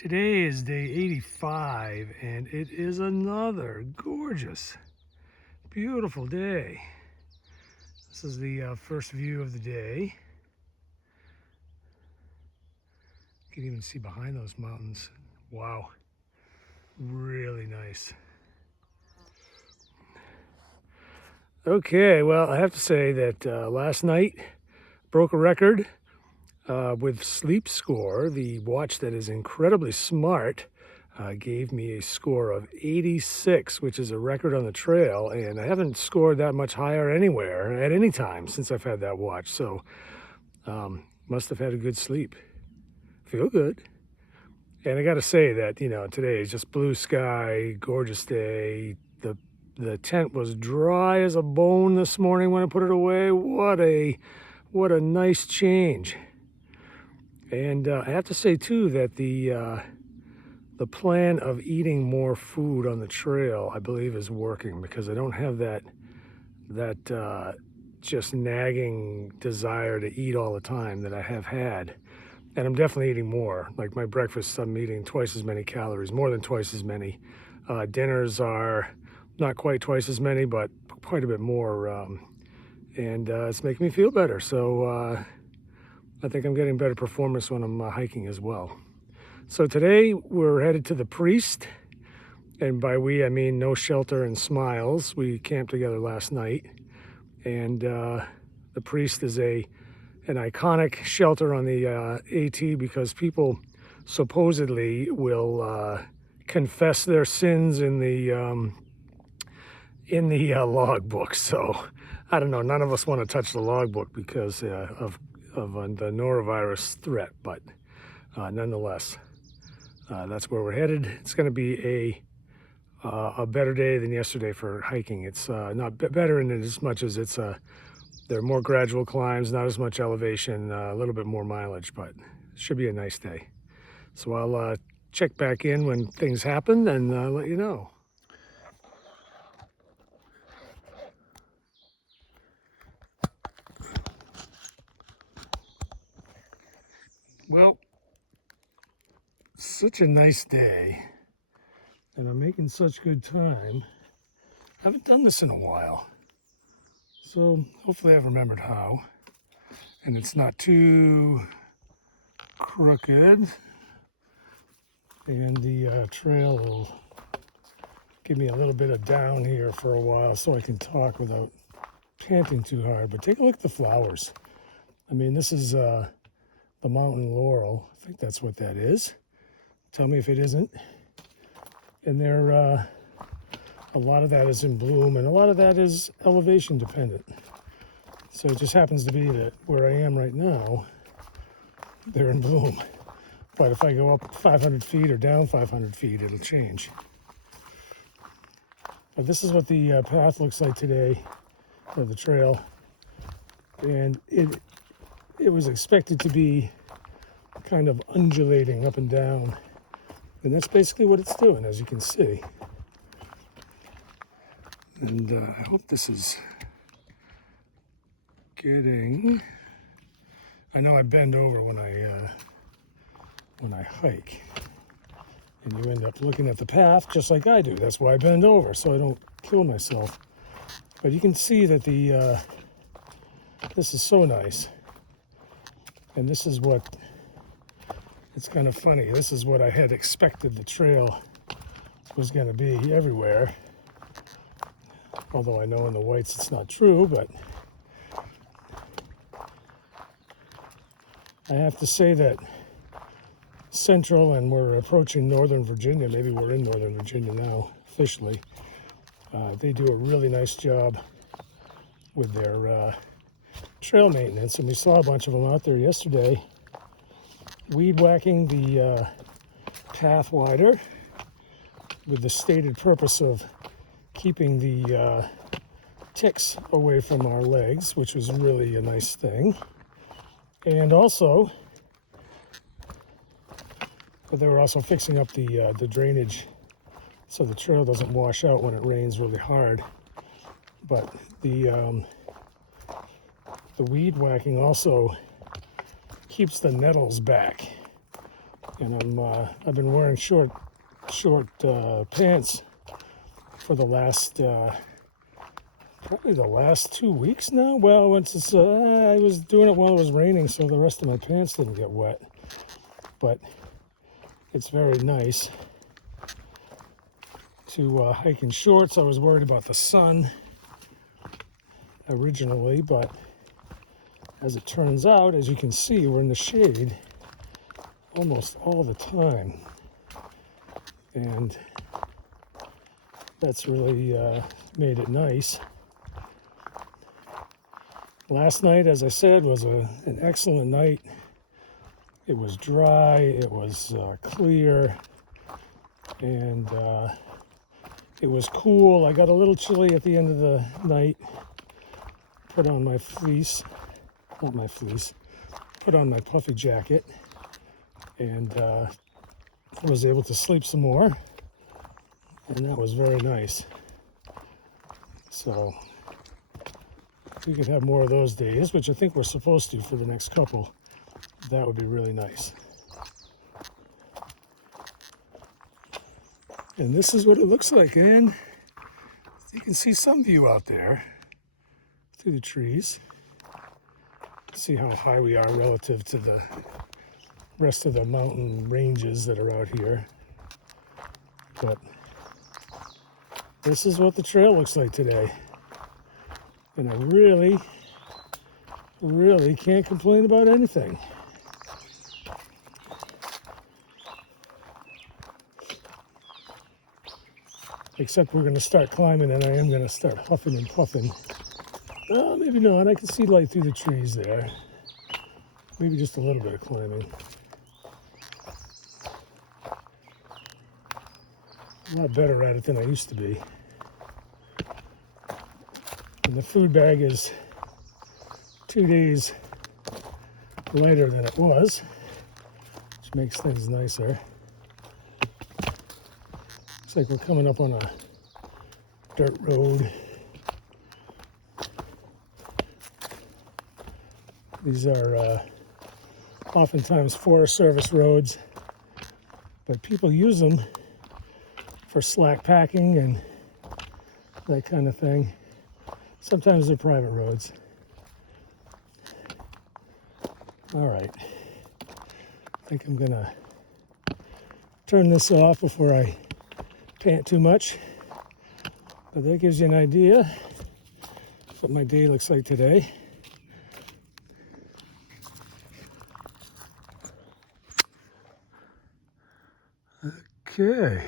Today is day 85, and it is another gorgeous, beautiful day. This is the first view of the day. You can even see behind those mountains. Wow, really nice. Okay, well, I have to say that last night broke a record with Sleep Score. The watch that is incredibly smart gave me a score of 86, which is a record on the trail, and I haven't scored that much higher anywhere at any time since I've had that watch, so must have had a good sleep. Feel good. And I got to say that, today is just blue sky, gorgeous day. The tent was dry as a bone this morning when I put it away. What a nice change. And I have to say too that the plan of eating more food on the trail, I believe, is working, because I don't have that just nagging desire to eat all the time that I have had. And I'm definitely eating more. Like my breakfast, I'm eating twice as many calories, more than twice as many. Dinners are not quite twice as many, but quite a bit more. And it's making me feel better. So I think I'm getting better performance when I'm hiking as well. So today we're headed to the Priest. And by we, I mean No Shelter and Smiles. We camped together last night. And the Priest is an iconic shelter on the AT, because people supposedly will confess their sins in the logbook. So I don't know. None of us want to touch the logbook because of the norovirus threat, but nonetheless, that's where we're headed. It's going to be a better day than yesterday for hiking. It's not better in as much as it's there are more gradual climbs, not as much elevation, a little bit more mileage, but it should be a nice day. So I'll check back in when things happen and let you know. Well, such a nice day, and I'm making such good time. I haven't done this in a while, so hopefully I've remembered how, and it's not too crooked, and the trail will give me a little bit of down here for a while so I can talk without panting too hard. But take a look at the flowers. I mean, this is the mountain laurel. I think that's what that is. Tell me if it isn't. And there, a lot of that is in bloom, and a lot of that is elevation dependent. So it just happens to be that where I am right now, they're in bloom. But if I go up 500 feet or down 500 feet, it'll change. But this is what the path looks like today, or the trail. And it was expected to be kind of undulating up and down. And that's basically what it's doing, as you can see. And I hope this is getting... I know I bend over when I hike. And you end up looking at the path just like I do. That's why I bend over, so I don't kill myself. But you can see that this is so nice. And this is what... It's kind of funny. This is what I had expected the trail was going to be everywhere. Although I know in the whites it's not true, but I have to say that central, and we're approaching Northern Virginia, maybe we're in Northern Virginia now, officially, they do a really nice job with their trail maintenance, and we saw a bunch of them out there yesterday, weed whacking the path wider with the stated purpose of keeping the ticks away from our legs, which was really a nice thing. And also, they were also fixing up the drainage so the trail doesn't wash out when it rains really hard. But the weed whacking also keeps the nettles back. and I've been wearing short pants for the last probably the last 2 weeks now. Well, once it's I was doing it while it was raining, so the rest of my pants didn't get wet. But it's very nice to hike in shorts. I was worried about the sun originally, but as it turns out, as you can see, we're in the shade almost all the time, and that's really made it nice. Last night, as I said, was an excellent night. It was dry, it was clear, and it was cool. I got a little chilly at the end of the night. Put on my fleece, not my fleece, put on my puffy jacket, and was able to sleep some more, and that was very nice. So we could have more of those days, which I think we're supposed to for the next couple. That would be really nice. And this is what it looks like, and you can see some view out there through the trees. See how high we are relative to the rest of the mountain ranges that are out here. But this is what the trail looks like today. And I really, really can't complain about anything. Except we're going to start climbing, and I am going to start huffing and puffing. Well, maybe not. I can see light through the trees there. Maybe just a little bit of climbing. A lot better at it than I used to be. And the food bag is 2 days lighter than it was, which makes things nicer. Looks like we're coming up on a dirt road. These are oftentimes Forest Service roads, but people use them for slack packing and that kind of thing. Sometimes they're private roads. All right, I think I'm gonna turn this off before I pant too much, but that gives you an idea of what my day looks like today. Okay.